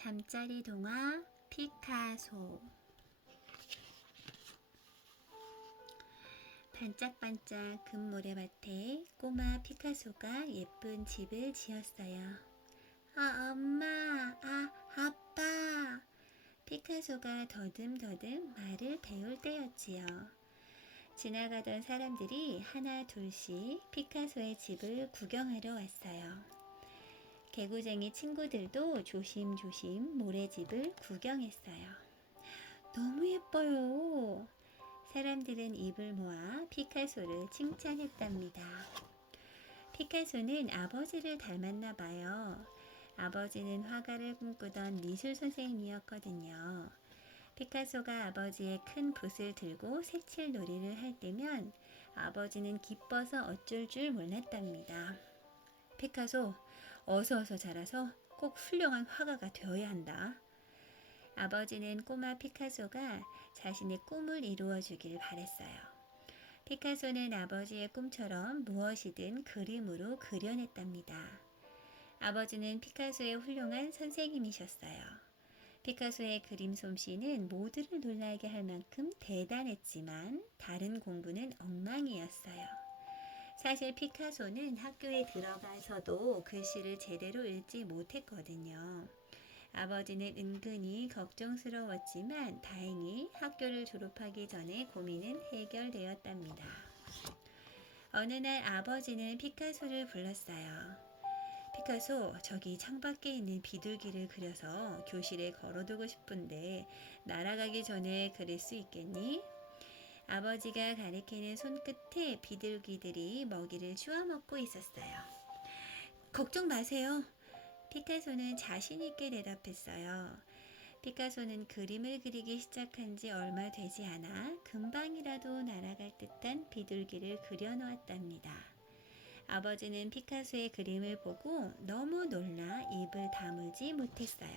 잠자리 동화 피카소. 반짝반짝 금모래밭에 꼬마 피카소가 예쁜 집을 지었어요. 엄마, 아빠. 피카소가 더듬더듬 말을 배울 때였지요. 지나가던 사람들이 하나 둘씩 피카소의 집을 구경하러 왔어요. 개구쟁이 친구들도 조심조심 모래집을 구경했어요. 너무 예뻐요. 사람들은 입을 모아 피카소를 칭찬했답니다. 피카소는 아버지를 닮았나 봐요. 아버지는 화가를 꿈꾸던 미술 선생님이었거든요. 피카소가 아버지의 큰 붓을 들고 색칠 놀이를 할 때면 아버지는 기뻐서 어쩔 줄 몰랐답니다. 피카소, 어서 자라서 꼭 훌륭한 화가가 되어야 한다. 아버지는 꼬마 피카소가 자신의 꿈을 이루어주길 바랬어요. 피카소는 아버지의 꿈처럼 무엇이든 그림으로 그려냈답니다. 아버지는 피카소의 훌륭한 선생님이셨어요. 피카소의 그림 솜씨는 모두를 놀라게 할 만큼 대단했지만 다른 공부는 엉망이었어요. 사실 피카소는 학교에 들어가서도 글씨를 제대로 읽지 못했거든요. 아버지는 은근히 걱정스러웠지만 다행히 학교를 졸업하기 전에 고민은 해결되었답니다. 어느 날 아버지는 피카소를 불렀어요. 피카소, 저기 창밖에 있는 비둘기를 그려서 교실에 걸어두고 싶은데 날아가기 전에 그릴 수 있겠니? 아버지가 가리키는 손끝에 비둘기들이 먹이를 주워 먹고 있었어요. 걱정 마세요. 피카소는 자신 있게 대답했어요. 피카소는 그림을 그리기 시작한 지 얼마 되지 않아 금방이라도 날아갈 듯한 비둘기를 그려놓았답니다. 아버지는 피카소의 그림을 보고 너무 놀라 입을 다물지 못했어요.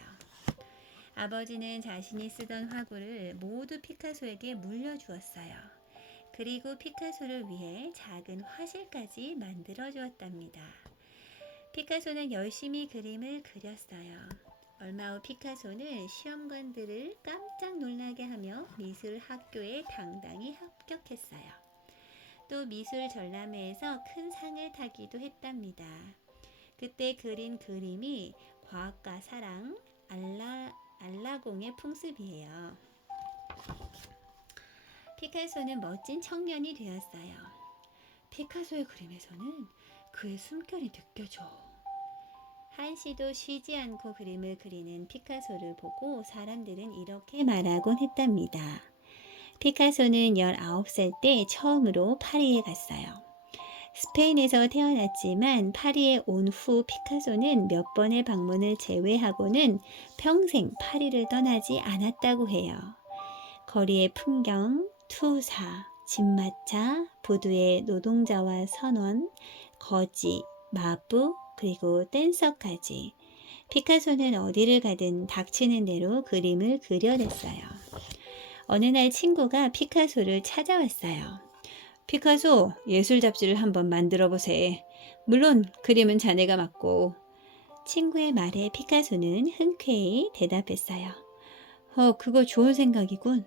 아버지는 자신이 쓰던 화구를 모두 피카소에게 물려주었어요. 그리고 피카소를 위해 작은 화실까지 만들어 주었답니다. 피카소는 열심히 그림을 그렸어요. 얼마 후 피카소는 시험관들을 깜짝 놀라게 하며 미술 학교에 당당히 합격했어요. 또 미술 전람회에서 큰 상을 타기도 했답니다. 그때 그린 그림이 과학과 사랑, 알라공의 풍습이에요. 피카소는 멋진 청년이 되었어요. 피카소의 그림에서는 그의 숨결이 느껴져. 한시도 쉬지 않고 그림을 그리는 피카소를 보고 사람들은 이렇게 말하곤 했답니다. 피카소는 19살 때 처음으로 파리에 갔어요. 스페인에서 태어났지만 파리에 온 후 피카소는 몇 번의 방문을 제외하고는 평생 파리를 떠나지 않았다고 해요. 거리의 풍경, 투사, 집마차, 부두의 노동자와 선원, 거지, 마부, 그리고 댄서까지 피카소는 어디를 가든 닥치는 대로 그림을 그려냈어요. 어느 날 친구가 피카소를 찾아왔어요. 피카소, 예술 잡지를 한번 만들어 보세. 물론 그림은 자네가 맡고. 친구의 말에 피카소는 흔쾌히 대답했어요. 그거 좋은 생각이군.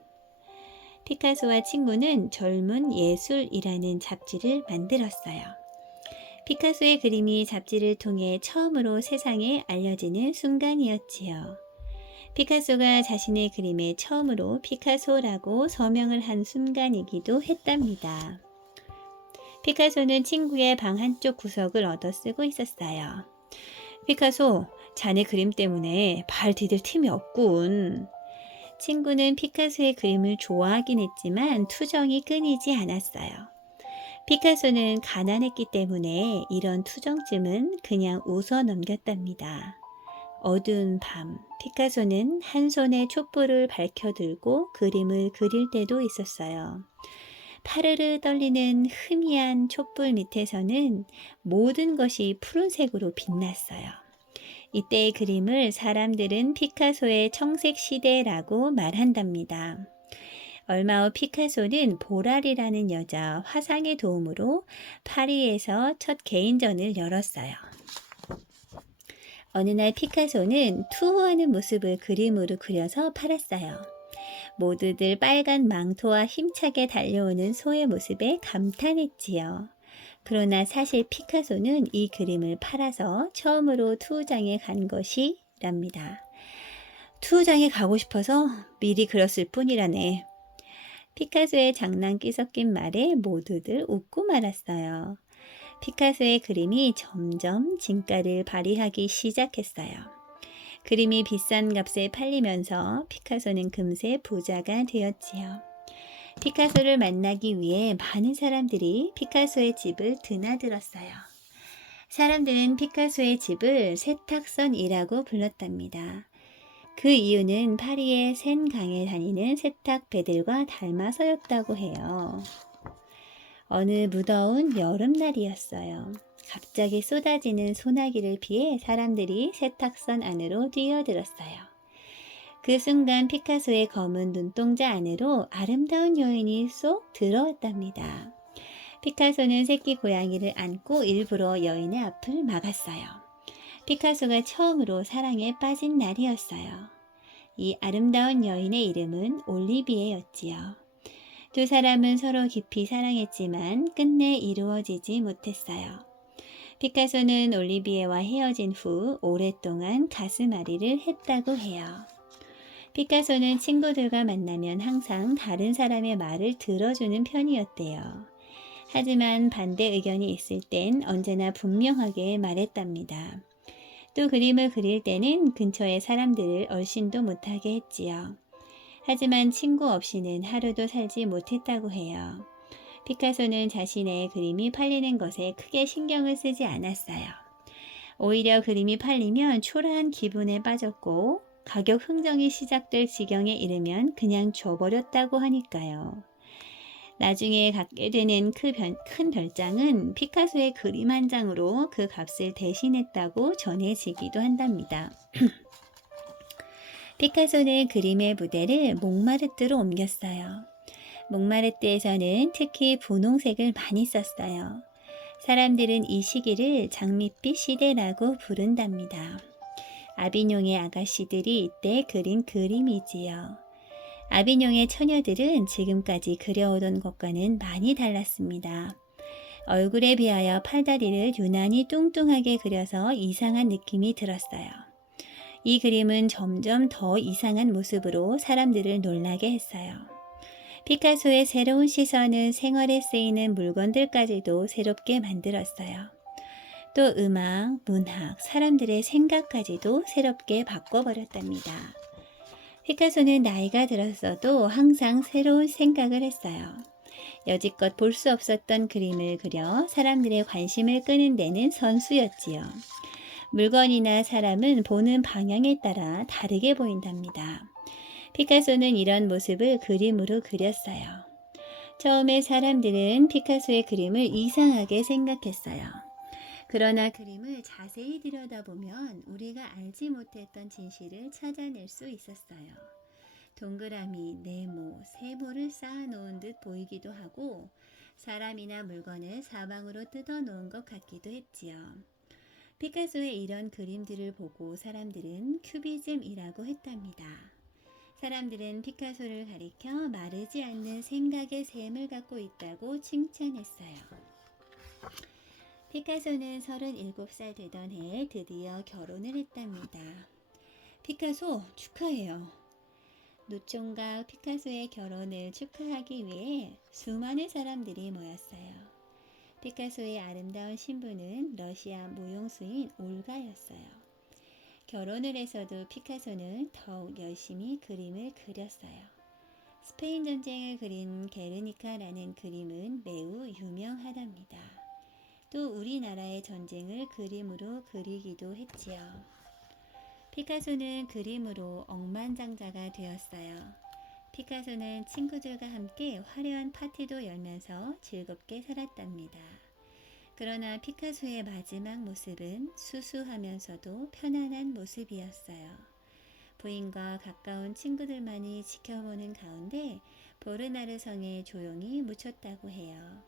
피카소와 친구는 젊은 예술이라는 잡지를 만들었어요. 피카소의 그림이 잡지를 통해 처음으로 세상에 알려지는 순간이었지요. 피카소가 자신의 그림에 처음으로 피카소라고 서명을 한 순간이기도 했답니다. 피카소는 친구의 방 한쪽 구석을 얻어쓰고 있었어요. 피카소, 자네 그림 때문에 발 디딜 틈이 없군. 친구는 피카소의 그림을 좋아하긴 했지만 투정이 끊이지 않았어요. 피카소는 가난했기 때문에 이런 투정쯤은 그냥 웃어 넘겼답니다. 어두운 밤, 피카소는 한 손에 촛불을 밝혀들고 그림을 그릴 때도 있었어요. 파르르 떨리는 흐미한 촛불 밑에서는 모든 것이 푸른색으로 빛났어요. 이때의 그림을 사람들은 피카소의 청색 시대라고 말한답니다. 얼마 후 피카소는 보랄이라는 여자 화상의 도움으로 파리에서 첫 개인전을 열었어요. 어느 날 피카소는 투호하는 모습을 그림으로 그려서 팔았어요. 모두들 빨간 망토와 힘차게 달려오는 소의 모습에 감탄했지요. 그러나 사실 피카소는 이 그림을 팔아서 처음으로 투우장에 간 것이랍니다. 투우장에 가고 싶어서 미리 그렸을 뿐이라네. 피카소의 장난기 섞인 말에 모두들 웃고 말았어요. 피카소의 그림이 점점 진가를 발휘하기 시작했어요. 그림이 비싼 값에 팔리면서 피카소는 금세 부자가 되었지요. 피카소를 만나기 위해 많은 사람들이 피카소의 집을 드나들었어요. 사람들은 피카소의 집을 세탁선이라고 불렀답니다. 그 이유는 파리의 센강에 다니는 세탁배들과 닮아서였다고 해요. 어느 무더운 여름날이었어요. 갑자기 쏟아지는 소나기를 피해 사람들이 세탁선 안으로 뛰어들었어요. 그 순간 피카소의 검은 눈동자 안으로 아름다운 여인이 쏙 들어왔답니다. 피카소는 새끼 고양이를 안고 일부러 여인의 앞을 막았어요. 피카소가 처음으로 사랑에 빠진 날이었어요. 이 아름다운 여인의 이름은 올리비에였지요. 두 사람은 서로 깊이 사랑했지만 끝내 이루어지지 못했어요. 피카소는 올리비에와 헤어진 후 오랫동안 가슴앓이를 했다고 해요. 피카소는 친구들과 만나면 항상 다른 사람의 말을 들어주는 편이었대요. 하지만 반대 의견이 있을 땐 언제나 분명하게 말했답니다. 또 그림을 그릴 때는 근처의 사람들을 얼씬도 못하게 했지요. 하지만 친구 없이는 하루도 살지 못했다고 해요. 피카소는 자신의 그림이 팔리는 것에 크게 신경을 쓰지 않았어요. 오히려 그림이 팔리면 초라한 기분에 빠졌고 가격 흥정이 시작될 지경에 이르면 그냥 줘버렸다고 하니까요. 나중에 갖게 되는 큰 별장은 피카소의 그림 한 장으로 그 값을 대신했다고 전해지기도 한답니다. 피카소는 그림의 무대를 몽마르트로 옮겼어요. 몽마르트에서는 특히 분홍색을 많이 썼어요. 사람들은 이 시기를 장밋빛 시대라고 부른답니다. 아비뇽의 아가씨들이 이때 그린 그림이지요. 아비뇽의 처녀들은 지금까지 그려오던 것과는 많이 달랐습니다. 얼굴에 비하여 팔다리를 유난히 뚱뚱하게 그려서 이상한 느낌이 들었어요. 이 그림은 점점 더 이상한 모습으로 사람들을 놀라게 했어요. 피카소의 새로운 시선은 생활에 쓰이는 물건들까지도 새롭게 만들었어요. 또 음악, 문학, 사람들의 생각까지도 새롭게 바꿔버렸답니다. 피카소는 나이가 들었어도 항상 새로운 생각을 했어요. 여지껏 볼 수 없었던 그림을 그려 사람들의 관심을 끄는 데는 선수였지요. 물건이나 사람은 보는 방향에 따라 다르게 보인답니다. 피카소는 이런 모습을 그림으로 그렸어요. 처음에 사람들은 피카소의 그림을 이상하게 생각했어요. 그러나 그림을 자세히 들여다보면 우리가 알지 못했던 진실을 찾아낼 수 있었어요. 동그라미, 네모, 세모를 쌓아놓은 듯 보이기도 하고 사람이나 물건을 사방으로 뜯어놓은 것 같기도 했지요. 피카소의 이런 그림들을 보고 사람들은 큐비즘이라고 했답니다. 사람들은 피카소를 가리켜 마르지 않는 생각의 샘을 갖고 있다고 칭찬했어요. 피카소는 37살 되던 해에 드디어 결혼을 했답니다. 피카소 축하해요. 노총각 피카소의 결혼을 축하하기 위해 수많은 사람들이 모였어요. 피카소의 아름다운 신부는 러시아 무용수인 올가였어요. 결혼을 해서도 피카소는 더욱 열심히 그림을 그렸어요. 스페인 전쟁을 그린 게르니카라는 그림은 매우 유명하답니다. 또 우리나라의 전쟁을 그림으로 그리기도 했지요. 피카소는 그림으로 억만장자가 되었어요. 피카소는 친구들과 함께 화려한 파티도 열면서 즐겁게 살았답니다. 그러나 피카소의 마지막 모습은 수수하면서도 편안한 모습이었어요. 부인과 가까운 친구들만이 지켜보는 가운데 보르나르 성에 조용히 묻혔다고 해요.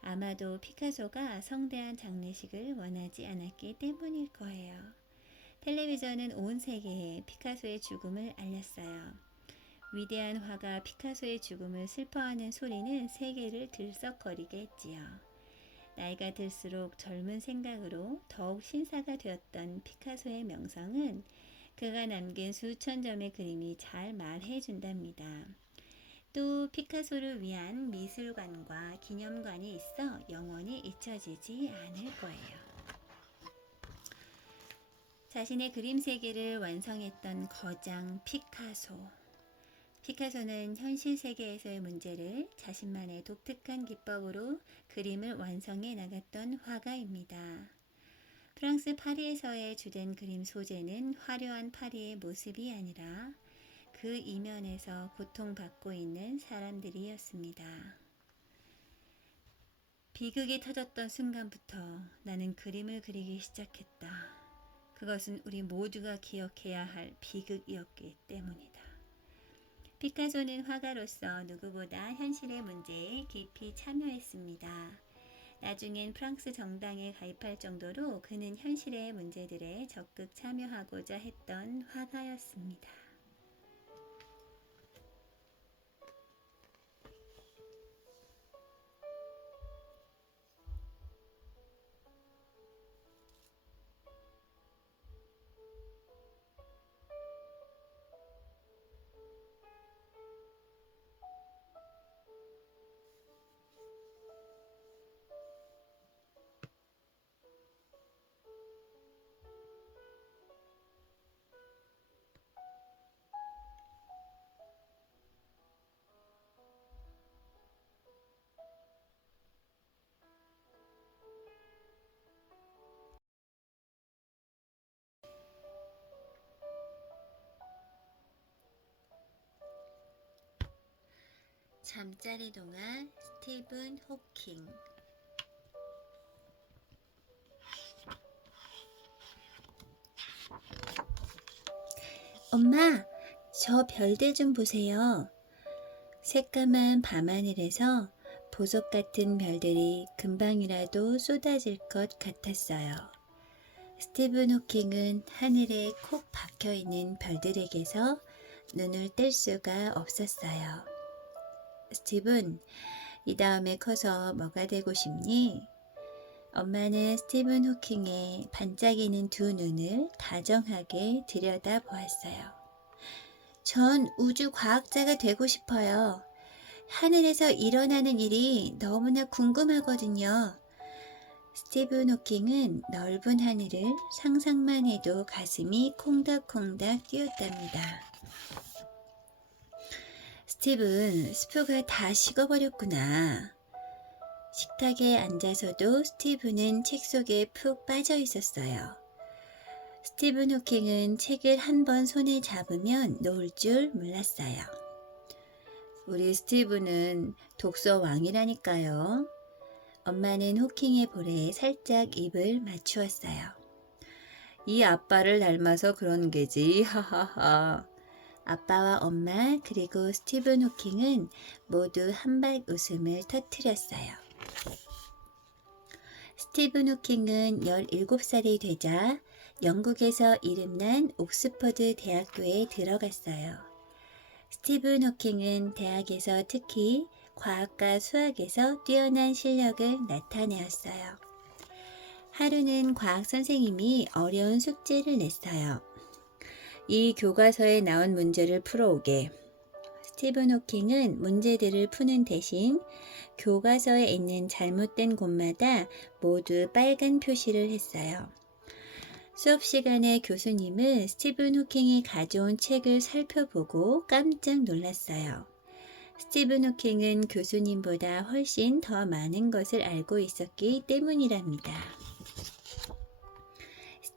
아마도 피카소가 성대한 장례식을 원하지 않았기 때문일 거예요. 텔레비전은 온 세계에 피카소의 죽음을 알렸어요. 위대한 화가 피카소의 죽음을 슬퍼하는 소리는 세계를 들썩거리게 했지요. 나이가 들수록 젊은 생각으로 더욱 신사가 되었던 피카소의 명성은 그가 남긴 수천 점의 그림이 잘 말해준답니다. 또 피카소를 위한 미술관과 기념관이 있어 영원히 잊혀지지 않을 거예요. 자신의 그림 세계를 완성했던 거장 피카소. 피카소는 현실 세계에서의 문제를 자신만의 독특한 기법으로 그림을 완성해 나갔던 화가입니다. 프랑스 파리에서의 주된 그림 소재는 화려한 파리의 모습이 아니라 그 이면에서 고통받고 있는 사람들이었습니다. 비극이 터졌던 순간부터 나는 그림을 그리기 시작했다. 그것은 우리 모두가 기억해야 할 비극이었기 때문이다. 피카소는 화가로서 누구보다 현실의 문제에 깊이 참여했습니다. 나중엔 프랑스 정당에 가입할 정도로 그는 현실의 문제들에 적극 참여하고자 했던 화가였습니다. 잠자리 동안 스티븐 호킹. 엄마, 저 별들 좀 보세요. 새까만 밤하늘에서 보석 같은 별들이 금방이라도 쏟아질 것 같았어요. 스티븐 호킹은 하늘에 콕 박혀있는 별들에게서 눈을 뗄 수가 없었어요. 스티븐, 이 다음에 커서 뭐가 되고 싶니? 엄마는 스티븐 호킹의 반짝이는 두 눈을 다정하게 들여다보았어요. 전 우주과학자가 되고 싶어요. 하늘에서 일어나는 일이 너무나 궁금하거든요. 스티븐 호킹은 넓은 하늘을 상상만 해도 가슴이 콩닥콩닥 뛰었답니다. 스티븐, 스프가 다 식어버렸구나. 식탁에 앉아서도 스티븐은 책 속에 푹 빠져 있었어요. 스티븐 호킹은 책을 한 번 손에 잡으면 놓을 줄 몰랐어요. 우리 스티븐은 독서 왕이라니까요. 엄마는 호킹의 볼에 살짝 입을 맞추었어요. 이 아빠를 닮아서 그런 게지, 하하하. 아빠와 엄마 그리고 스티븐 호킹은 모두 한박 웃음을 터뜨렸어요. 스티븐 호킹은 17살이 되자 영국에서 이름난 옥스퍼드 대학교에 들어갔어요. 스티븐 호킹은 대학에서 특히 과학과 수학에서 뛰어난 실력을 나타내었어요. 하루는 과학 선생님이 어려운 숙제를 냈어요. 이 교과서에 나온 문제를 풀어오게. 스티븐 호킹은 문제들을 푸는 대신 교과서에 있는 잘못된 곳마다 모두 빨간 표시를 했어요. 수업 시간에 교수님은 스티븐 호킹이 가져온 책을 살펴보고 깜짝 놀랐어요. 스티븐 호킹은 교수님보다 훨씬 더 많은 것을 알고 있었기 때문이랍니다.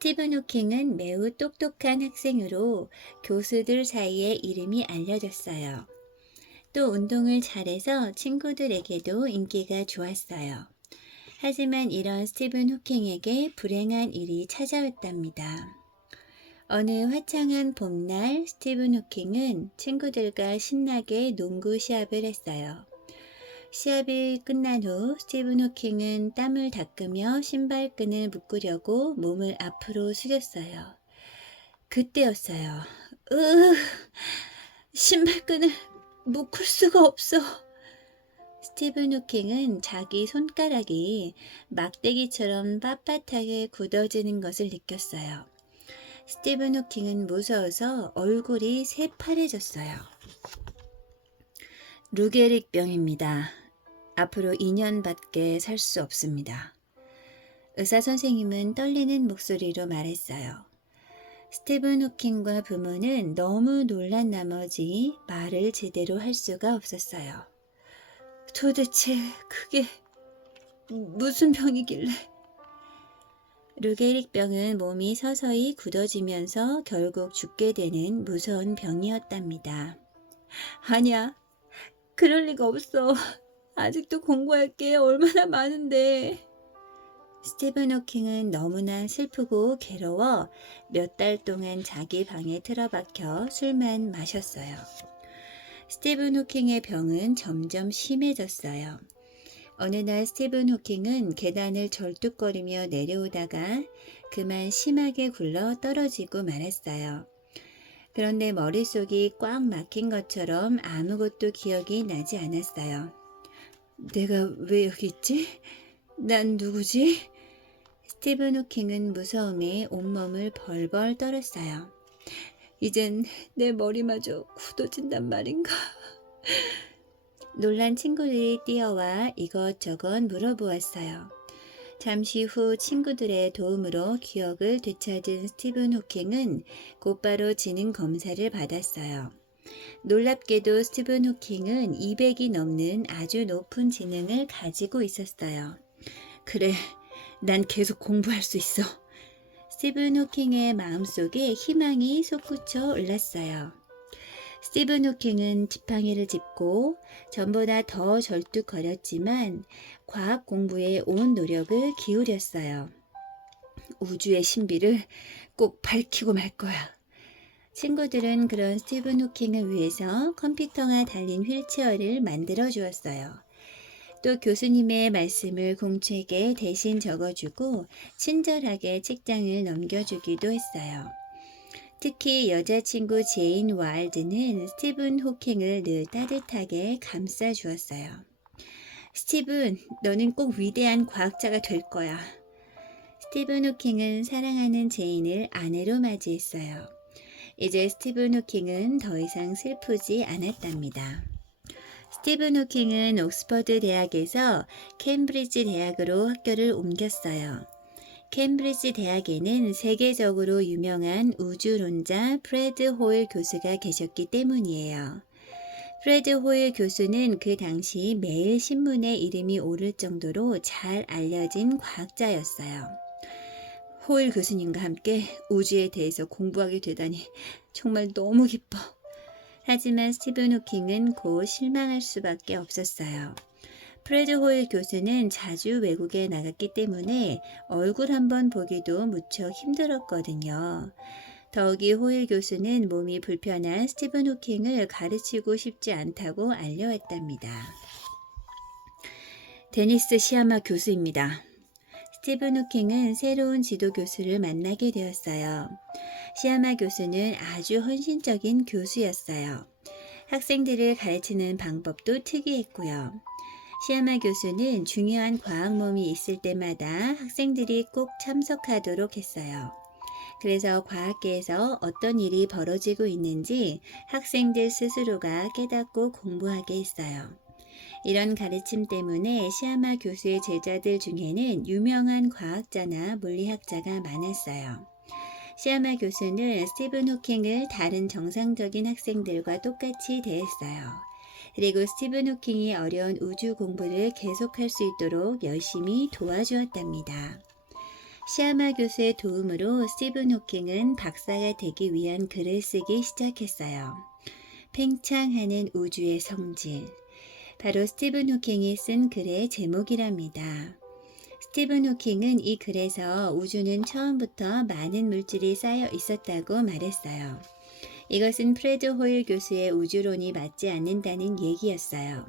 스티븐 호킹은 매우 똑똑한 학생으로 교수들 사이에 이름이 알려졌어요. 또 운동을 잘해서 친구들에게도 인기가 좋았어요. 하지만 이런 스티븐 호킹에게 불행한 일이 찾아왔답니다. 어느 화창한 봄날 스티븐 호킹은 친구들과 신나게 농구 시합을 했어요. 시합이 끝난 후 스티븐 호킹은 땀을 닦으며 신발끈을 묶으려고 몸을 앞으로 숙였어요. 그때였어요. 으, 신발끈을 묶을 수가 없어. 스티븐 호킹은 자기 손가락이 막대기처럼 빳빳하게 굳어지는 것을 느꼈어요. 스티븐 호킹은 무서워서 얼굴이 새파래졌어요. 루게릭병입니다. 앞으로 2년밖에 살 수 없습니다. 의사 선생님은 떨리는 목소리로 말했어요. 스티븐 호킹과 부모는 너무 놀란 나머지 말을 제대로 할 수가 없었어요. 도대체 그게 무슨 병이길래? 루게릭병은 몸이 서서히 굳어지면서 결국 죽게 되는 무서운 병이었답니다. 아니야, 그럴 리가 없어. 아직도 공부할 게 얼마나 많은데. 스티븐 호킹은 너무나 슬프고 괴로워 몇 달 동안 자기 방에 틀어박혀 술만 마셨어요. 스티븐 호킹의 병은 점점 심해졌어요. 어느 날 스티븐 호킹은 계단을 절뚝거리며 내려오다가 그만 심하게 굴러 떨어지고 말았어요. 그런데 머릿속이 꽉 막힌 것처럼 아무것도 기억이 나지 않았어요. 내가 왜 여기 있지? 난 누구지? 스티븐 호킹은 무서움에 온몸을 벌벌 떨었어요. 이젠 내 머리마저 굳어진단 말인가? 놀란 친구들이 뛰어와 이것저것 물어보았어요. 잠시 후 친구들의 도움으로 기억을 되찾은 스티븐 호킹은 곧바로 지능 검사를 받았어요. 놀랍게도 스티븐 호킹은 200이 넘는 아주 높은 지능을 가지고 있었어요. 그래, 난 계속 공부할 수 있어. 스티븐 호킹의 마음속에 희망이 솟구쳐 올랐어요. 스티븐 호킹은 지팡이를 짚고 전보다 더 절뚝거렸지만 과학 공부에 온 노력을 기울였어요. 우주의 신비를 꼭 밝히고 말 거야. 친구들은 그런 스티븐 호킹을 위해서 컴퓨터가 달린 휠체어를 만들어 주었어요. 또 교수님의 말씀을 공책에 대신 적어주고 친절하게 책장을 넘겨주기도 했어요. 특히 여자친구 제인 와일드는 스티븐 호킹을 늘 따뜻하게 감싸주었어요. 스티븐, 너는 꼭 위대한 과학자가 될 거야. 스티븐 호킹은 사랑하는 제인을 아내로 맞이했어요. 이제 스티븐 호킹은 더 이상 슬프지 않았답니다. 스티븐 호킹은 옥스퍼드 대학에서 캠브리지 대학으로 학교를 옮겼어요. 캠브리지 대학에는 세계적으로 유명한 우주론자 프레드 호일 교수가 계셨기 때문이에요. 프레드 호일 교수는 그 당시 매일 신문에 이름이 오를 정도로 잘 알려진 과학자였어요. 호일 교수님과 함께 우주에 대해서 공부하게 되다니 정말 너무 기뻐. 하지만 스티븐 호킹은 곧 실망할 수밖에 없었어요. 프레드 호일 교수는 자주 외국에 나갔기 때문에 얼굴 한번 보기도 무척 힘들었거든요. 더욱이 호일 교수는 몸이 불편한 스티븐 호킹을 가르치고 싶지 않다고 알려왔답니다. 데니스 시아마 교수입니다. 스티븐 호킹은 새로운 지도 교수를 만나게 되었어요. 시아마 교수는 아주 헌신적인 교수였어요. 학생들을 가르치는 방법도 특이했고요. 시아마 교수는 중요한 과학 모임이 있을 때마다 학생들이 꼭 참석하도록 했어요. 그래서 과학계에서 어떤 일이 벌어지고 있는지 학생들 스스로가 깨닫고 공부하게 했어요. 이런 가르침 때문에 시아마 교수의 제자들 중에는 유명한 과학자나 물리학자가 많았어요. 시아마 교수는 스티븐 호킹을 다른 정상적인 학생들과 똑같이 대했어요. 그리고 스티븐 호킹이 어려운 우주 공부를 계속할 수 있도록 열심히 도와주었답니다. 시아마 교수의 도움으로 스티븐 호킹은 박사가 되기 위한 글을 쓰기 시작했어요. 팽창하는 우주의 성질. 바로 스티븐 호킹이 쓴 글의 제목이랍니다. 스티븐 호킹은 이 글에서 우주는 처음부터 많은 물질이 쌓여 있었다고 말했어요. 이것은 프레드 호일 교수의 우주론이 맞지 않는다는 얘기였어요.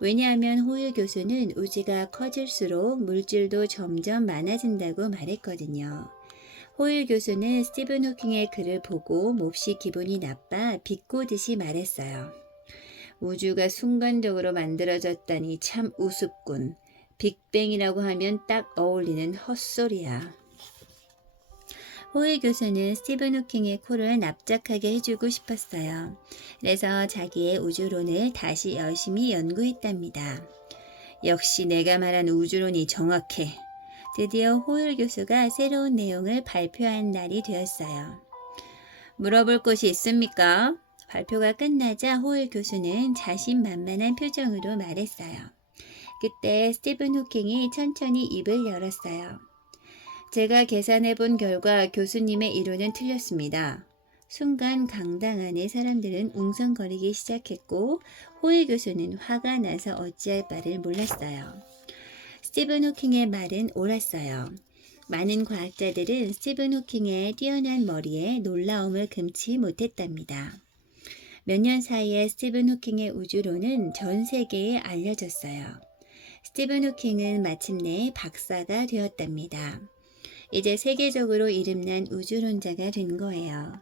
왜냐하면 호일 교수는 우주가 커질수록 물질도 점점 많아진다고 말했거든요. 호일 교수는 스티븐 호킹의 글을 보고 몹시 기분이 나빠 비꼬듯이 말했어요. 우주가 순간적으로 만들어졌다니 참 우습군. 빅뱅이라고 하면 딱 어울리는 헛소리야. 호일 교수는 스티븐 호킹의 코를 납작하게 해주고 싶었어요. 그래서 자기의 우주론을 다시 열심히 연구했답니다. 역시 내가 말한 우주론이 정확해. 드디어 호일 교수가 새로운 내용을 발표한 날이 되었어요. 물어볼 것이 있습니까? 발표가 끝나자 호일 교수는 자신만만한 표정으로 말했어요. 그때 스티븐 호킹이 천천히 입을 열었어요. 제가 계산해 본 결과 교수님의 이론은 틀렸습니다. 순간 강당 안의 사람들은 웅성거리기 시작했고 호일 교수는 화가 나서 어찌할 바를 몰랐어요. 스티븐 호킹의 말은 옳았어요. 많은 과학자들은 스티븐 호킹의 뛰어난 머리에 놀라움을 금치 못했답니다. 몇 년 사이에 스티븐 호킹의 우주론은 전 세계에 알려졌어요. 스티븐 호킹은 마침내 박사가 되었답니다. 이제 세계적으로 이름난 우주론자가 된 거예요.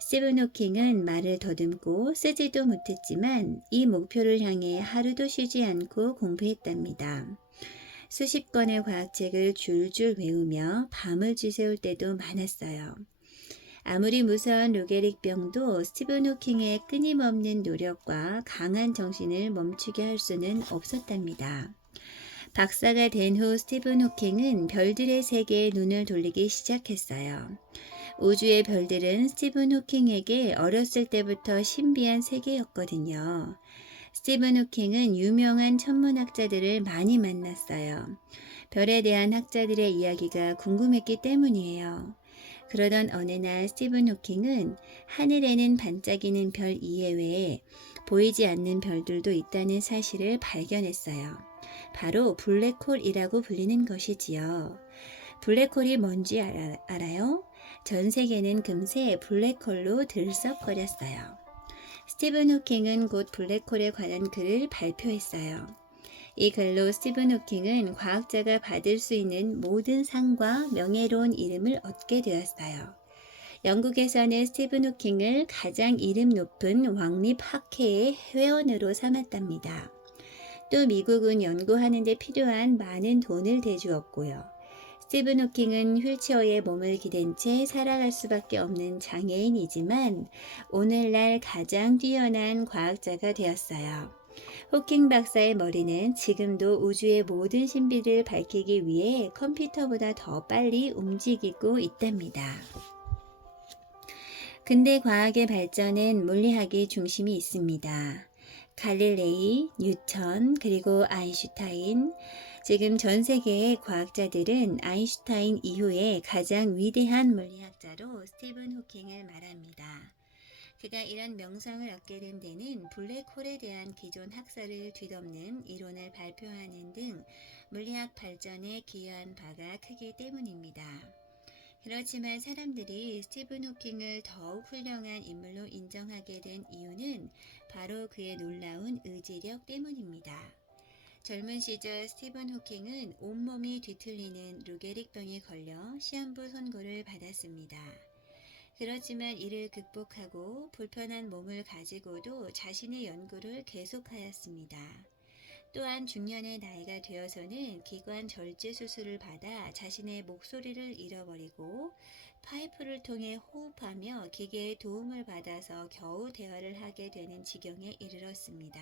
스티븐 호킹은 말을 더듬고 쓰지도 못했지만 이 목표를 향해 하루도 쉬지 않고 공부했답니다. 수십 권의 과학책을 줄줄 외우며 밤을 지새울 때도 많았어요. 아무리 무서운 로게릭 병도 스티븐 호킹의 끊임없는 노력과 강한 정신을 멈추게 할 수는 없었답니다. 박사가 된 후 스티븐 호킹은 별들의 세계에 눈을 돌리기 시작했어요. 우주의 별들은 스티븐 호킹에게 어렸을 때부터 신비한 세계였거든요. 스티븐 호킹은 유명한 천문학자들을 많이 만났어요. 별에 대한 학자들의 이야기가 궁금했기 때문이에요. 그러던 어느 날 스티븐 호킹은 하늘에는 반짝이는 별 이외에 보이지 않는 별들도 있다는 사실을 발견했어요. 바로 블랙홀이라고 불리는 것이지요. 블랙홀이 뭔지 알아요? 전 세계는 금세 블랙홀로 들썩거렸어요. 스티븐 호킹은 곧 블랙홀에 관한 글을 발표했어요. 이 글로 스티븐 호킹은 과학자가 받을 수 있는 모든 상과 명예로운 이름을 얻게 되었어요. 영국에서는 스티븐 호킹을 가장 이름 높은 왕립 학회의 회원으로 삼았답니다. 또 미국은 연구하는 데 필요한 많은 돈을 대주었고요. 스티븐 호킹은 휠체어에 몸을 기댄 채 살아갈 수밖에 없는 장애인이지만 오늘날 가장 뛰어난 과학자가 되었어요. 호킹 박사의 머리는 지금도 우주의 모든 신비를 밝히기 위해 컴퓨터보다 더 빨리 움직이고 있답니다. 근대 과학의 발전엔 물리학이 중심이 있습니다. 갈릴레이, 뉴턴, 그리고 아인슈타인. 지금 전 세계의 과학자들은 아인슈타인 이후에 가장 위대한 물리학자로 스티븐 호킹을 말합니다. 그가 이런 명성을 얻게 된 데는 블랙홀에 대한 기존 학설을 뒤덮는 이론을 발표하는 등 물리학 발전에 기여한 바가 크기 때문입니다. 그렇지만 사람들이 스티븐 호킹을 더욱 훌륭한 인물로 인정하게 된 이유는 바로 그의 놀라운 의지력 때문입니다. 젊은 시절 스티븐 호킹은 온몸이 뒤틀리는 루게릭병에 걸려 시한부 선고를 받았습니다. 그렇지만 이를 극복하고 불편한 몸을 가지고도 자신의 연구를 계속하였습니다. 또한 중년의 나이가 되어서는 기관 절제 수술을 받아 자신의 목소리를 잃어버리고 파이프를 통해 호흡하며 기계의 도움을 받아서 겨우 대화를 하게 되는 지경에 이르렀습니다.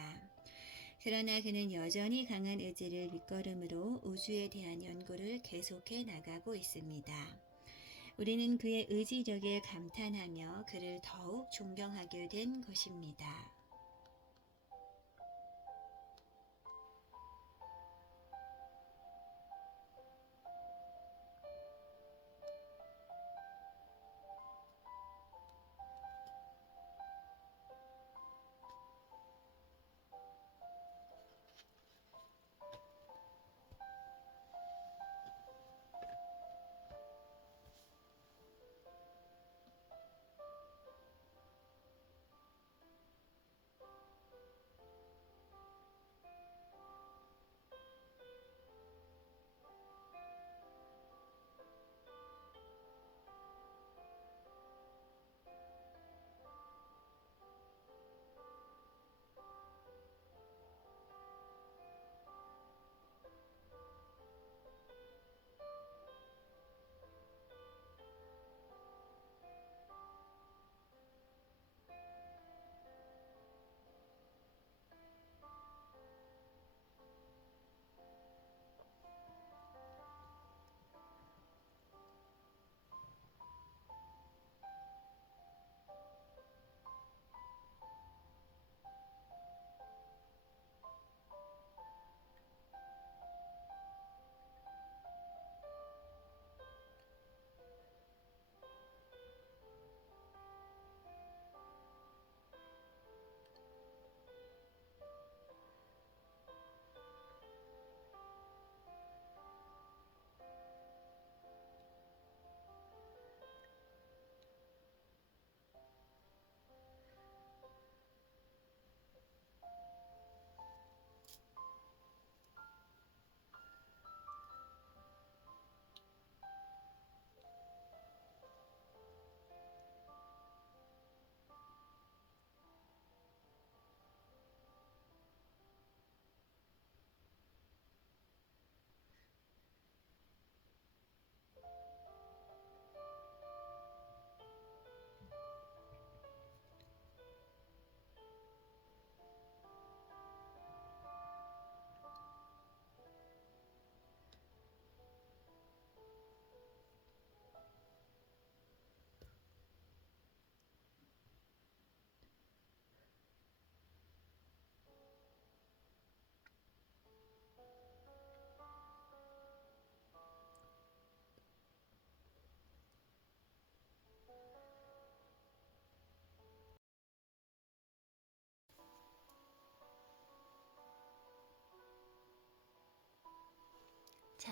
그러나 그는 여전히 강한 의지를 밑거름으로 우주에 대한 연구를 계속해 나가고 있습니다. 우리는 그의 의지력에 감탄하며 그를 더욱 존경하게 된 것입니다.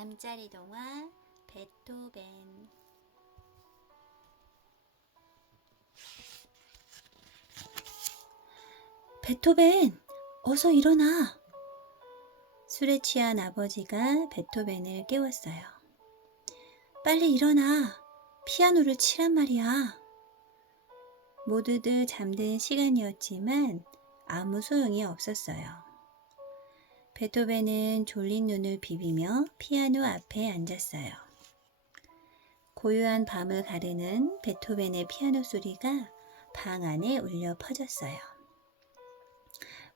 잠자리 동화 베토벤. 베토벤, 어서 일어나. 술에 취한 아버지가 베토벤을 깨웠어요. 빨리 일어나. 피아노를 치란 말이야. 모두들 잠든 시간이었지만 아무 소용이 없었어요. 베토벤은 졸린 눈을 비비며 피아노 앞에 앉았어요. 고요한 밤을 가르는 베토벤의 피아노 소리가 방 안에 울려 퍼졌어요.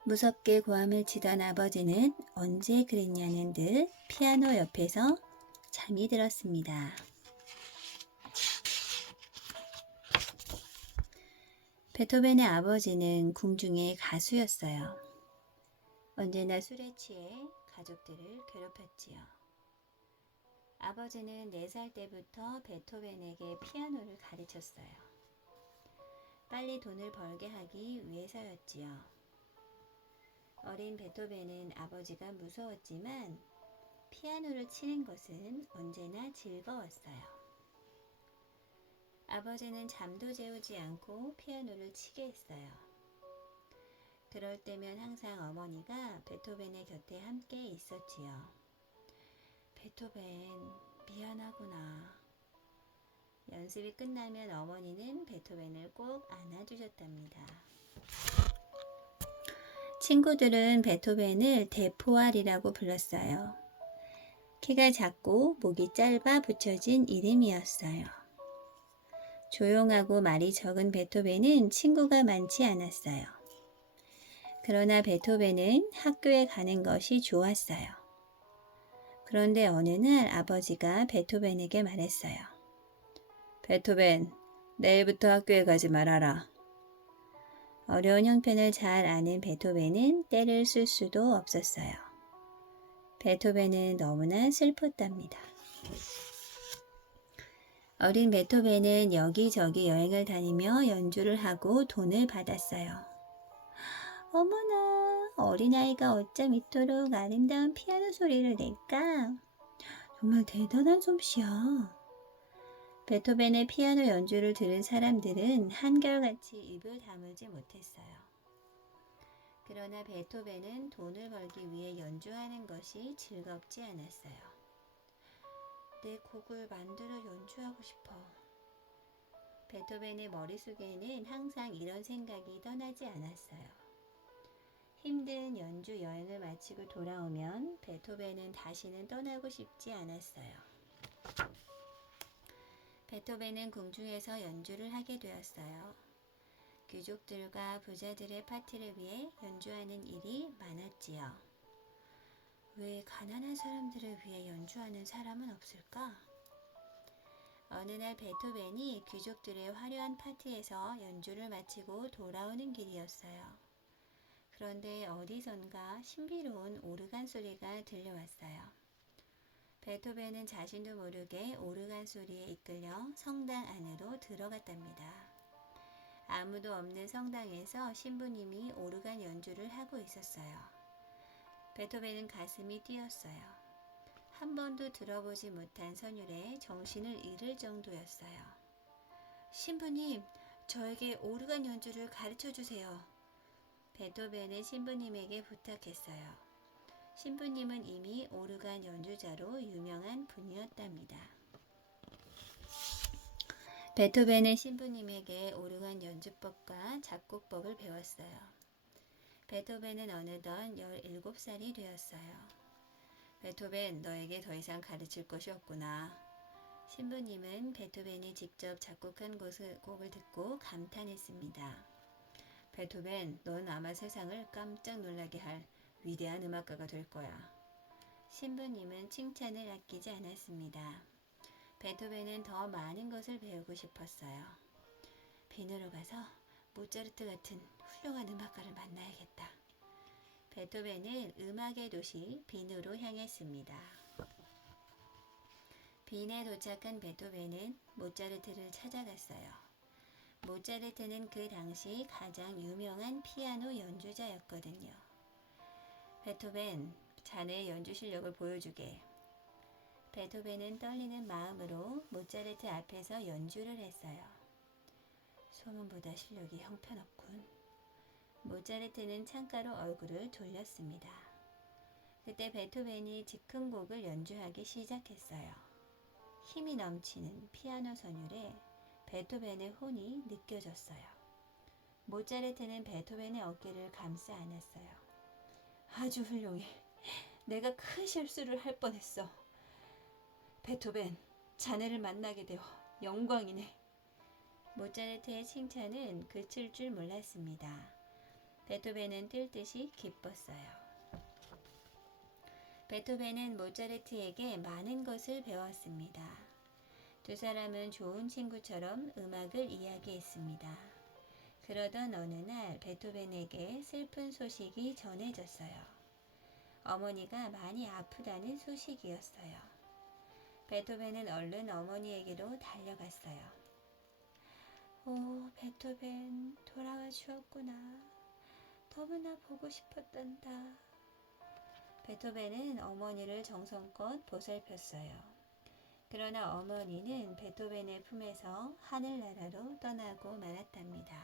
무섭게 고함을 치던 아버지는 언제 그랬냐는 듯 피아노 옆에서 잠이 들었습니다. 베토벤의 아버지는 궁중의 가수였어요. 언제나 술에 취해 가족들을 괴롭혔지요. 아버지는 4살 때부터 베토벤에게 피아노를 가르쳤어요. 빨리 돈을 벌게 하기 위해서였지요. 어린 베토벤은 아버지가 무서웠지만 피아노를 치는 것은 언제나 즐거웠어요. 아버지는 잠도 재우지 않고 피아노를 치게 했어요. 그럴 때면 항상 어머니가 베토벤의 곁에 함께 있었지요. 베토벤, 미안하구나. 연습이 끝나면 어머니는 베토벤을 꼭 안아주셨답니다. 친구들은 베토벤을 대포알이라고 불렀어요. 키가 작고 목이 짧아 붙여진 이름이었어요. 조용하고 말이 적은 베토벤은 친구가 많지 않았어요. 그러나 베토벤은 학교에 가는 것이 좋았어요. 그런데 어느 날 아버지가 베토벤에게 말했어요. 베토벤, 내일부터 학교에 가지 말아라. 어려운 형편을 잘 아는 베토벤은 떼를 쓸 수도 없었어요. 베토벤은 너무나 슬펐답니다. 어린 베토벤은 여기저기 여행을 다니며 연주를 하고 돈을 받았어요. 어머나, 어린아이가 어쩜 이토록 아름다운 피아노 소리를 낼까? 정말 대단한 솜씨야. 베토벤의 피아노 연주를 들은 사람들은 한결같이 입을 다물지 못했어요. 그러나 베토벤은 돈을 벌기 위해 연주하는 것이 즐겁지 않았어요. 내 곡을 만들어 연주하고 싶어. 베토벤의 머릿속에는 항상 이런 생각이 떠나지 않았어요. 힘든 연주 여행을 마치고 돌아오면 베토벤은 다시는 떠나고 싶지 않았어요. 베토벤은 궁중에서 연주를 하게 되었어요. 귀족들과 부자들의 파티를 위해 연주하는 일이 많았지요. 왜 가난한 사람들을 위해 연주하는 사람은 없을까? 어느 날 베토벤이 귀족들의 화려한 파티에서 연주를 마치고 돌아오는 길이었어요. 그런데 어디선가 신비로운 오르간 소리가 들려왔어요. 베토벤은 자신도 모르게 오르간 소리에 이끌려 성당 안으로 들어갔답니다. 아무도 없는 성당에서 신부님이 오르간 연주를 하고 있었어요. 베토벤은 가슴이 뛰었어요. 한 번도 들어보지 못한 선율에 정신을 잃을 정도였어요. 신부님, 저에게 오르간 연주를 가르쳐 주세요. 베토벤은 신부님에게 부탁했어요. 신부님은 이미 오르간 연주자로 유명한 분이었답니다. 베토벤은 신부님에게 오르간 연주법과 작곡법을 배웠어요. 베토벤은 어느덧 17살이 되었어요. 베토벤, 너에게 더 이상 가르칠 것이 없구나. 신부님은 베토벤이 직접 작곡한 곡을 듣고 감탄했습니다. 베토벤, 넌 아마 세상을 깜짝 놀라게 할 위대한 음악가가 될 거야. 신부님은 칭찬을 아끼지 않았습니다. 베토벤은 더 많은 것을 배우고 싶었어요. 빈으로 가서 모차르트 같은 훌륭한 음악가를 만나야겠다. 베토벤은 음악의 도시 빈으로 향했습니다. 빈에 도착한 베토벤은 모차르트를 찾아갔어요. 모차르트는 그 당시 가장 유명한 피아노 연주자였거든요. 베토벤, 자네의 연주 실력을 보여주게. 베토벤은 떨리는 마음으로 모차르트 앞에서 연주를 했어요. 소문보다 실력이 형편없군. 모차르트는 창가로 얼굴을 돌렸습니다. 그때 베토벤이 즉흥곡을 연주하기 시작했어요. 힘이 넘치는 피아노 선율에 베토벤의 혼이 느껴졌어요. 모차르트는 베토벤의 어깨를 감싸 안았어요. 아주 훌륭해. 내가 큰 실수를 할 뻔했어. 베토벤, 자네를 만나게 되어 영광이네. 모차르트의 칭찬은 그칠 줄 몰랐습니다. 베토벤은 뛸 듯이 기뻤어요. 베토벤은 모차르트에게 많은 것을 배웠습니다. 두 사람은 좋은 친구처럼 음악을 이야기했습니다. 그러던 어느 날 베토벤에게 슬픈 소식이 전해졌어요. 어머니가 많이 아프다는 소식이었어요. 베토벤은 얼른 어머니에게로 달려갔어요. 오, 베토벤, 돌아와 주었구나. 너무나 보고 싶었단다. 베토벤은 어머니를 정성껏 보살폈어요. 그러나 어머니는 베토벤의 품에서 하늘나라로 떠나고 말았답니다.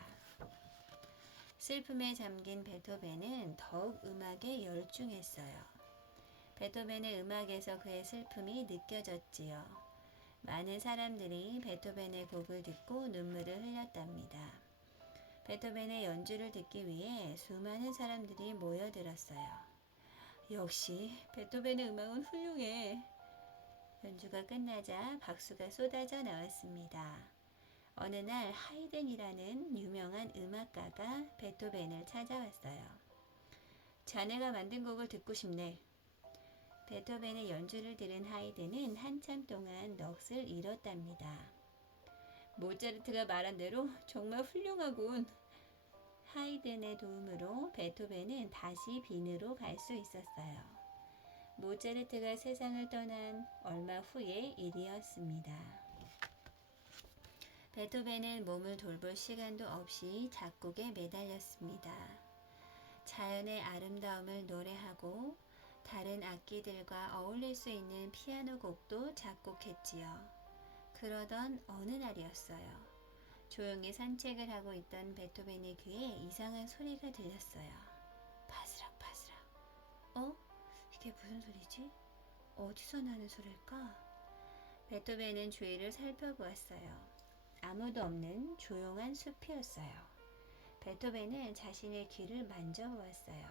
슬픔에 잠긴 베토벤은 더욱 음악에 열중했어요. 베토벤의 음악에서 그의 슬픔이 느껴졌지요. 많은 사람들이 베토벤의 곡을 듣고 눈물을 흘렸답니다. 베토벤의 연주를 듣기 위해 수많은 사람들이 모여들었어요. 역시 베토벤의 음악은 훌륭해. 연주가 끝나자 박수가 쏟아져 나왔습니다. 어느 날 하이든이라는 유명한 음악가가 베토벤을 찾아왔어요. 자네가 만든 곡을 듣고 싶네. 베토벤의 연주를 들은 하이든은 한참 동안 넋을 잃었답니다. 모차르트가 말한 대로 정말 훌륭하군. 하이든의 도움으로 베토벤은 다시 빈으로 갈 수 있었어요. 모차르트가 세상을 떠난 얼마 후의 일이었습니다. 베토벤은 몸을 돌볼 시간도 없이 작곡에 매달렸습니다. 자연의 아름다움을 노래하고 다른 악기들과 어울릴 수 있는 피아노 곡도 작곡했지요. 그러던 어느 날이었어요. 조용히 산책을 하고 있던 베토벤의 귀에 이상한 소리가 들렸어요. 바스락 바스락. 어? 이게 무슨 소리지? 어디서 나는 소리일까? 베토벤은 주위를 살펴보았어요. 아무도 없는 조용한 숲이었어요. 베토벤은 자신의 귀를 만져보았어요.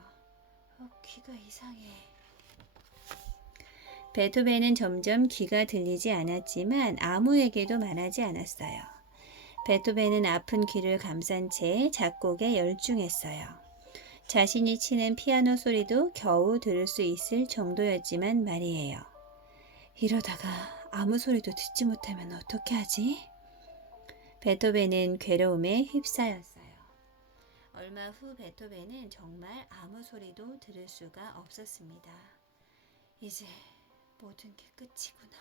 귀가 이상해. 베토벤은 점점 귀가 들리지 않았지만 아무에게도 말하지 않았어요. 베토벤은 아픈 귀를 감싼 채 작곡에 열중했어요. 자신이 치는 피아노 소리도 겨우 들을 수 있을 정도였지만 말이에요. 이러다가 아무 소리도 듣지 못하면 어떻게 하지? 베토벤은 괴로움에 휩싸였어요. 얼마 후 베토벤은 정말 아무 소리도 들을 수가 없었습니다. 이제 모든 게 끝이구나.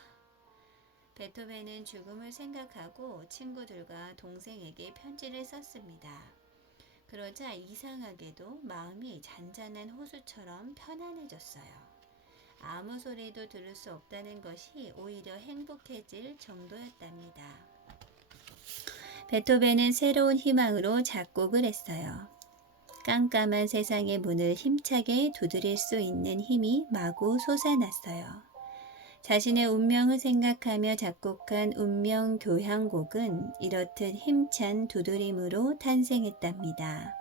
베토벤은 죽음을 생각하고 친구들과 동생에게 편지를 썼습니다. 그러자 이상하게도 마음이 잔잔한 호수처럼 편안해졌어요. 아무 소리도 들을 수 없다는 것이 오히려 행복해질 정도였답니다. 베토벤은 새로운 희망으로 작곡을 했어요. 깜깜한 세상의 문을 힘차게 두드릴 수 있는 힘이 마구 솟아났어요. 자신의 운명을 생각하며 작곡한 운명 교향곡은 이렇듯 힘찬 두드림으로 탄생했답니다.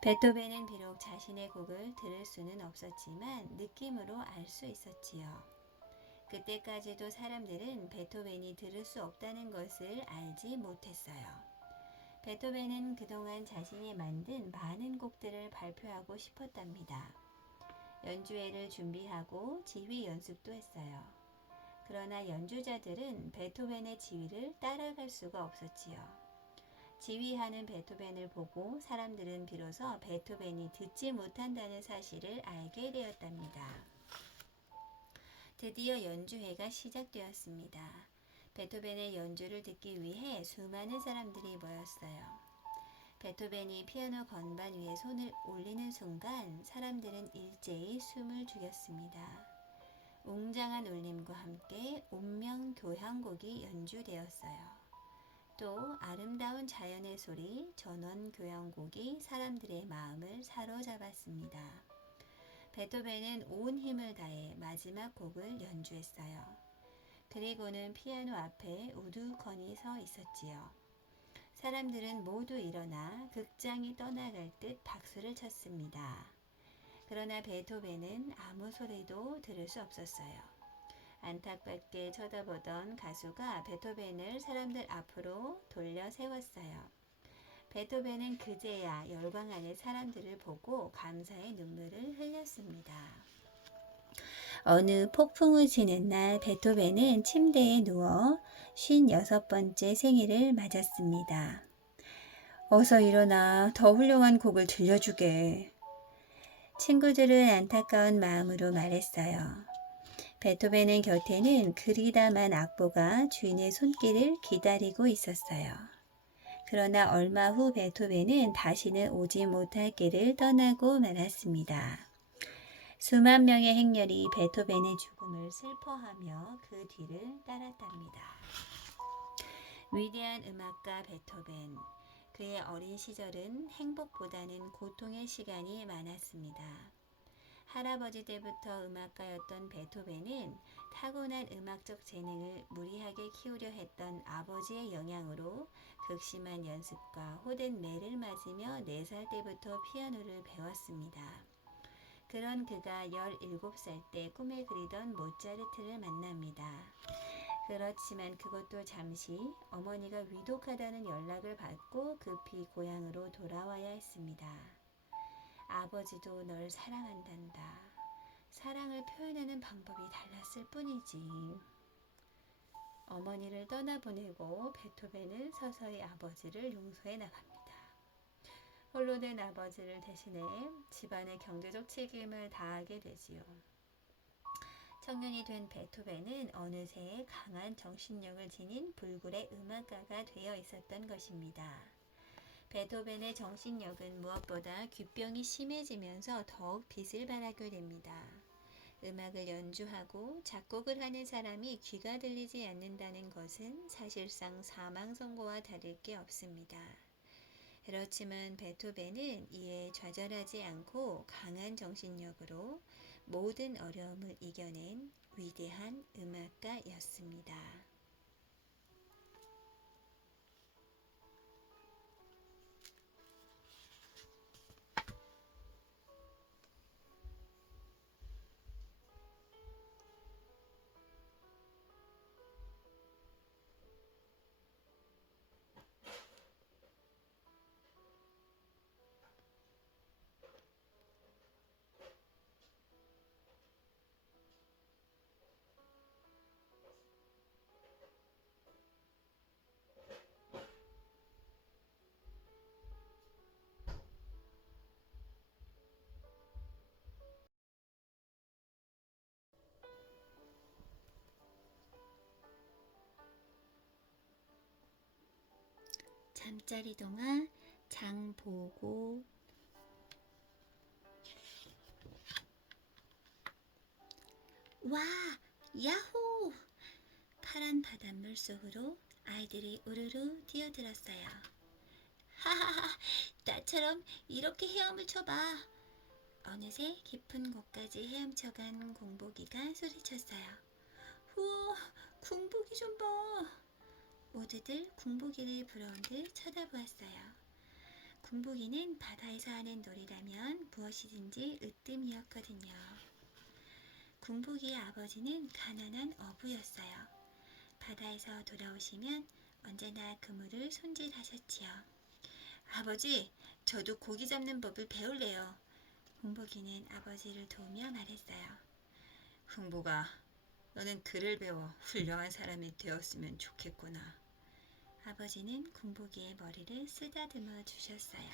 베토벤은 비록 자신의 곡을 들을 수는 없었지만 느낌으로 알 수 있었지요. 그때까지도 사람들은 베토벤이 들을 수 없다는 것을 알지 못했어요. 베토벤은 그동안 자신이 만든 많은 곡들을 발표하고 싶었답니다. 연주회를 준비하고 지휘 연습도 했어요. 그러나 연주자들은 베토벤의 지휘를 따라갈 수가 없었지요. 지휘하는 베토벤을 보고 사람들은 비로소 베토벤이 듣지 못한다는 사실을 알게 되었답니다. 드디어 연주회가 시작되었습니다. 베토벤의 연주를 듣기 위해 수많은 사람들이 모였어요. 베토벤이 피아노 건반 위에 손을 올리는 순간 사람들은 일제히 숨을 죽였습니다. 웅장한 울림과 함께 운명 교향곡이 연주되었어요. 또 아름다운 자연의 소리, 전원 교향곡이 사람들의 마음을 사로잡았습니다. 베토벤은 온 힘을 다해 마지막 곡을 연주했어요. 그리고는 피아노 앞에 우두커니 서 있었지요. 사람들은 모두 일어나 극장이 떠나갈 듯 박수를 쳤습니다. 그러나 베토벤은 아무 소리도 들을 수 없었어요. 안타깝게 쳐다보던 가수가 베토벤을 사람들 앞으로 돌려 세웠어요. 베토벤은 그제야 열광하는 사람들을 보고 감사의 눈물을 흘렸습니다. 어느 폭풍을 지는 날 베토벤은 침대에 누워 56번째 생일을 맞았습니다. 어서 일어나 더 훌륭한 곡을 들려주게. 친구들은 안타까운 마음으로 말했어요. 베토벤의 곁에는 그리다만 악보가 주인의 손길을 기다리고 있었어요. 그러나 얼마 후 베토벤은 다시는 오지 못할 길을 떠나고 말았습니다. 수만 명의 행렬이 베토벤의 죽음을 슬퍼하며 그 뒤를 따랐답니다. 위대한 음악가 베토벤, 그의 어린 시절은 행복보다는 고통의 시간이 많았습니다. 할아버지 때부터 음악가였던 베토벤은 타고난 음악적 재능을 무리하게 키우려 했던 아버지의 영향으로 극심한 연습과 호된 매를 맞으며 4살 때부터 피아노를 배웠습니다. 그런 그가 17살 때 꿈에 그리던 모차르트를 만납니다. 그렇지만 그것도 잠시 어머니가 위독하다는 연락을 받고 급히 고향으로 돌아와야 했습니다. 아버지도 널 사랑한단다. 사랑을 표현하는 방법이 달랐을 뿐이지. 어머니를 떠나보내고 베토벤은 서서히 아버지를 용서해 나갑니다. 홀로 된 아버지를 대신해 집안의 경제적 책임을 다하게 되지요. 청년이 된 베토벤은 어느새 강한 정신력을 지닌 불굴의 음악가가 되어 있었던 것입니다. 베토벤의 정신력은 무엇보다 귀병이 심해지면서 더욱 빛을 발하게 됩니다. 음악을 연주하고 작곡을 하는 사람이 귀가 들리지 않는다는 것은 사실상 사망 선고와 다를 게 없습니다. 그렇지만 베토벤은 이에 좌절하지 않고 강한 정신력으로 모든 어려움을 이겨낸 위대한 음악가였습니다. 잠자리 동화 장보고. 와! 야호! 파란 바닷물 속으로 아이들이 우르르 뛰어들었어요. 하하하! 나처럼 이렇게 헤엄을 쳐봐! 어느새 깊은 곳까지 헤엄쳐간 공복이가 소리쳤어요. 우와! 공복이 좀 봐! 모두들 공복이를 부러운 듯 쳐다보았어요. 공복이는 바다에서 하는 놀이라면 무엇이든지 으뜸이었거든요. 공복이의 아버지는 가난한 어부였어요. 바다에서 돌아오시면 언제나 그물을 손질하셨지요. 아버지, 저도 고기 잡는 법을 배울래요. 공복이는 아버지를 도우며 말했어요. 흥복아, 너는 글을 배워 훌륭한 사람이 되었으면 좋겠구나. 아버지는 공복이의 머리를 쓰다듬어 주셨어요.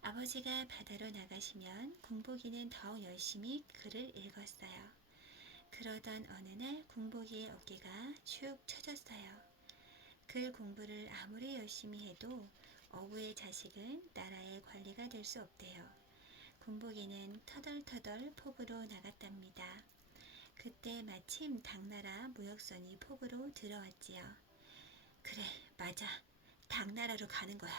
아버지가 바다로 나가시면 공복이는 더욱 열심히 글을 읽었어요. 그러던 어느 날 공복이의 어깨가 축 처졌어요. 글 공부를 아무리 열심히 해도 어부의 자식은 나라의 관리가 될 수 없대요. 공복이는 터덜터덜 포부로 나갔답니다. 그때 마침 당나라 무역선이 포구로 들어왔지요. 그래, 맞아. 당나라로 가는 거야.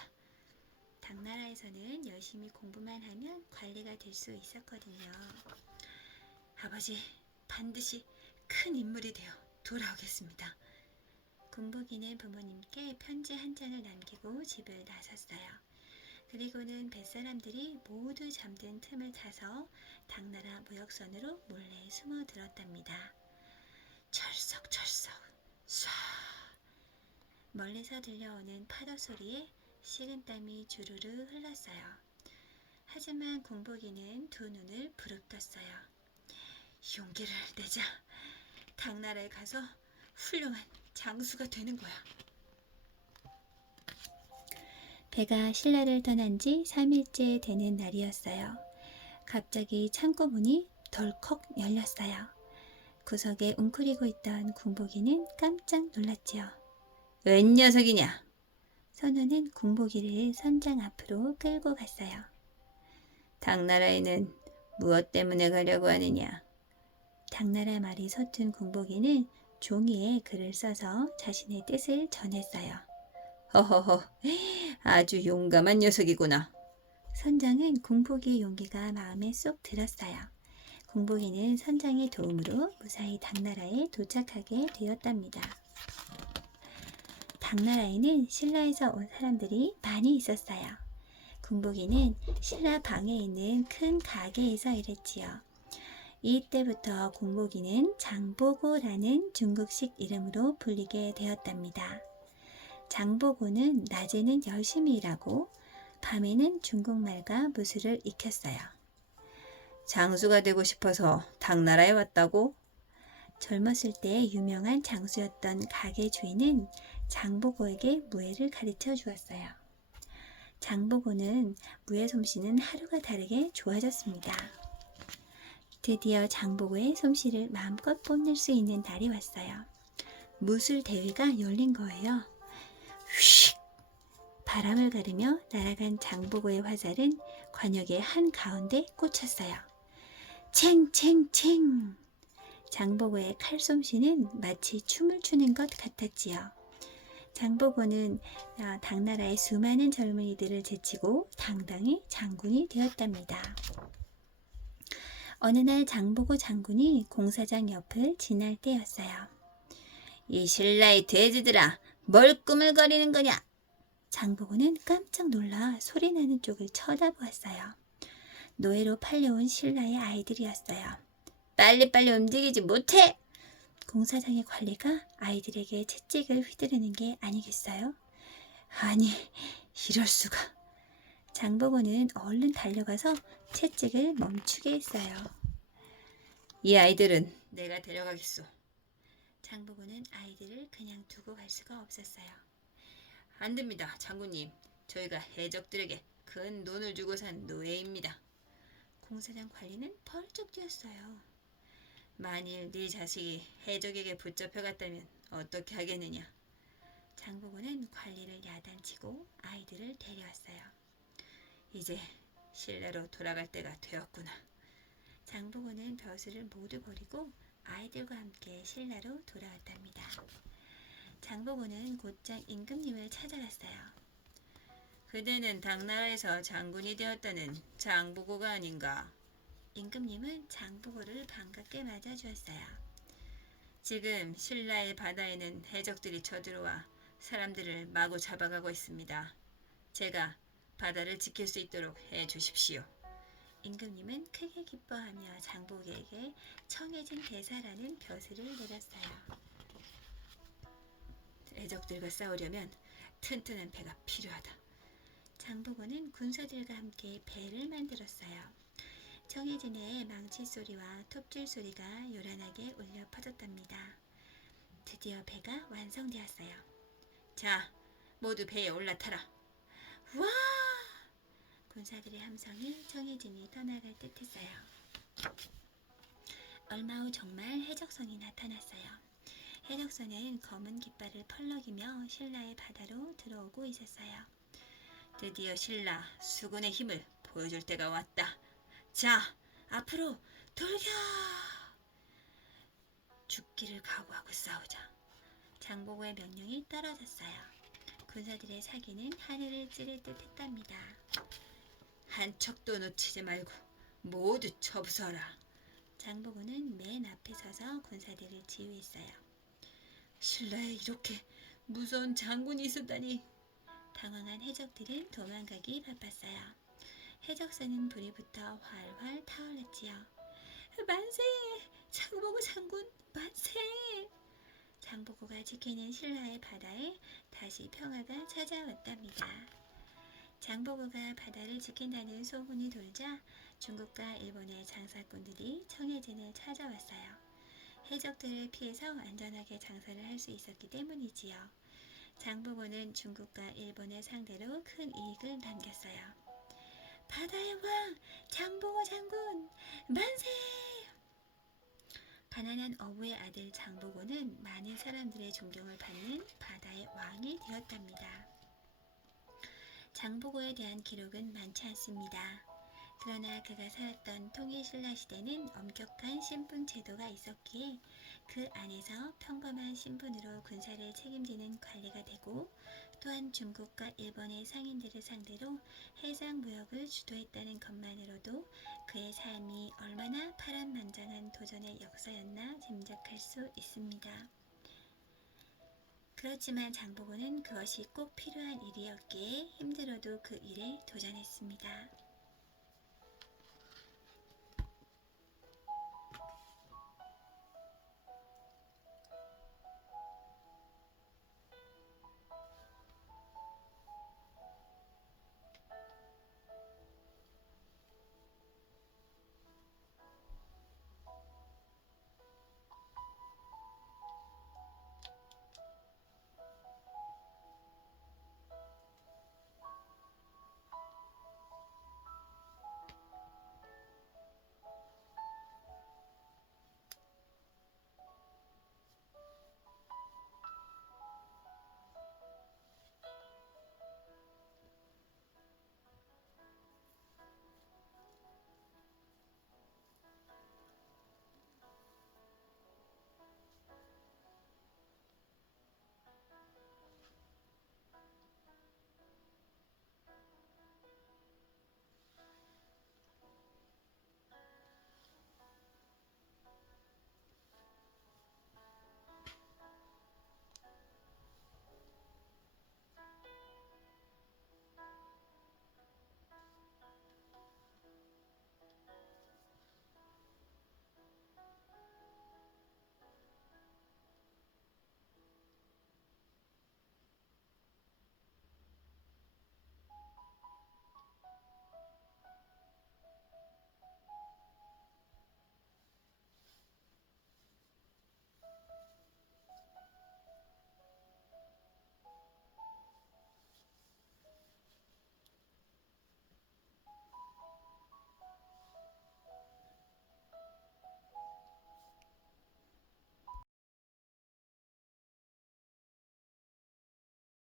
당나라에서는 열심히 공부만 하면 관리가 될 수 있었거든요. 아버지, 반드시 큰 인물이 되어 돌아오겠습니다. 군복이는 부모님께 편지 한 장을 남기고 집을 나섰어요. 그리고는 뱃사람들이 모두 잠든 틈을 타서 당나라 무역선으로 몰래 숨어들었답니다. 철썩철썩 쏴. 멀리서 들려오는 파도 소리에 식은땀이 주르르 흘렀어요. 하지만 군복이는 두 눈을 부릅떴어요. 용기를 내자. 당나라에 가서 훌륭한 장수가 되는 거야. 배가 신라를 떠난 지 3일째 되는 날이었어요. 갑자기 창고 문이 덜컥 열렸어요. 구석에 웅크리고 있던 군복이는 깜짝 놀랐지요. 웬 녀석이냐? 선원은 군복이를 선장 앞으로 끌고 갔어요. 당나라에는 무엇 때문에 가려고 하느냐? 당나라 말이 서툰 군복이는 종이에 글을 써서 자신의 뜻을 전했어요. 허허허, 아주 용감한 녀석이구나. 선장은 군복이의 용기가 마음에 쏙 들었어요. 군복이는 선장의 도움으로 무사히 당나라에 도착하게 되었답니다. 당나라에는 신라에서 온 사람들이 많이 있었어요. 군복이는 신라 방에 있는 큰 가게에서 일했지요. 이때부터 군복이는 장보고라는 중국식 이름으로 불리게 되었답니다. 장보고는 낮에는 열심히 일하고 밤에는 중국말과 무술을 익혔어요. 장수가 되고 싶어서 당나라에 왔다고? 젊었을 때 유명한 장수였던 가게 주인은 장보고에게 무예를 가르쳐 주었어요. 장보고는 무예 솜씨는 하루가 다르게 좋아졌습니다. 드디어 장보고의 솜씨를 마음껏 뽐낼 수 있는 날이 왔어요. 무술 대회가 열린 거예요. 휙! 바람을 가르며 날아간 장보고의 화살은 관역의 한가운데 꽂혔어요. 챙챙챙! 장보고의 칼솜씨는 마치 춤을 추는 것 같았지요. 장보고는 당나라의 수많은 젊은이들을 제치고 당당히 장군이 되었답니다. 어느 날 장보고 장군이 공사장 옆을 지날 때였어요. 이 신라의 돼지들아, 뭘 꾸물거리는 거냐? 장보고는 깜짝 놀라 소리나는 쪽을 쳐다보았어요. 노예로 팔려온 신라의 아이들이었어요. 빨리빨리 움직이지 못해! 공사장의 관리가 아이들에게 채찍을 휘두르는 게 아니겠어요? 아니, 이럴 수가. 장보고는 얼른 달려가서 채찍을 멈추게 했어요. 이 아이들은 내가 데려가겠소. 장보고는 아이들을 그냥 두고 갈 수가 없었어요. 안 됩니다, 장군님. 저희가 해적들에게 큰 돈을 주고 산 노예입니다. 공사장 관리는 펄쩍 뛰었어요. 만일 네 자식이 해적에게 붙잡혀갔다면 어떻게 하겠느냐? 장보고는 관리를 야단치고 아이들을 데려왔어요. 이제 신라로 돌아갈 때가 되었구나. 장보고는 벼슬을 모두 버리고 아이들과 함께 신라로 돌아왔답니다. 장보고는 곧장 임금님을 찾아갔어요. 그대는 당나라에서 장군이 되었다는 장보고가 아닌가? 임금님은 장보고를 반갑게 맞아주었어요. 지금 신라의 바다에는 해적들이 쳐들어와 사람들을 마구 잡아가고 있습니다. 제가 바다를 지킬 수 있도록 해주십시오. 임금님은 크게 기뻐하며 장보고에게 청해진 대사라는 벼슬을 내렸어요. 해적들과 싸우려면 튼튼한 배가 필요하다. 장보고는 군사들과 함께 배를 만들었어요. 청해진의 망치 소리와 톱질 소리가 요란하게 울려 퍼졌답니다. 드디어 배가 완성되었어요. 자, 모두 배에 올라타라. 와! 군사들의 함성이 청해진이 떠나갈 듯했어요. 얼마 후 정말 해적선이 나타났어요. 해적선은 검은 깃발을 펄럭이며 신라의 바다로 들어오고 있었어요. 드디어 신라 수군의 힘을 보여줄 때가 왔다. 자, 앞으로 돌겨! 죽기를 각오하고 싸우자. 장보고의 명령이 떨어졌어요. 군사들의 사기는 하늘을 찌를 듯 했답니다. 한 척도 놓치지 말고 모두 쳐부숴라. 장보고는 맨 앞에 서서 군사들을 지휘했어요. 신라에 이렇게 무서운 장군이 있었다니. 당황한 해적들은 도망가기 바빴어요. 해적선은 불이 붙어 활활 타올랐지요. 만세! 장보고 장군 만세! 장보고가 지키는 신라의 바다에 다시 평화가 찾아왔답니다. 장보고가 바다를 지킨다는 소문이 돌자 중국과 일본의 장사꾼들이 청해진을 찾아왔어요. 해적들을 피해서 안전하게 장사를 할 수 있었기 때문이지요. 장보고는 중국과 일본을 상대로 큰 이익을 남겼어요. 바다의 왕 장보고 장군 만세! 가난한 어부의 아들 장보고는 많은 사람들의 존경을 받는 바다의 왕이 되었답니다. 장보고에 대한 기록은 많지 않습니다. 그러나 그가 살았던 통일신라 시대는 엄격한 신분 제도가 있었기에 그 안에서 평범한 신분으로 군사를 책임지는 관리가 되고, 또한 중국과 일본의 상인들을 상대로 해상 무역을 주도했다는 것만으로도 그의 삶이 얼마나 파란만장한 도전의 역사였나 짐작할 수 있습니다. 그렇지만 장보고는 그것이 꼭 필요한 일이었기에 힘들어도 그 일에 도전했습니다.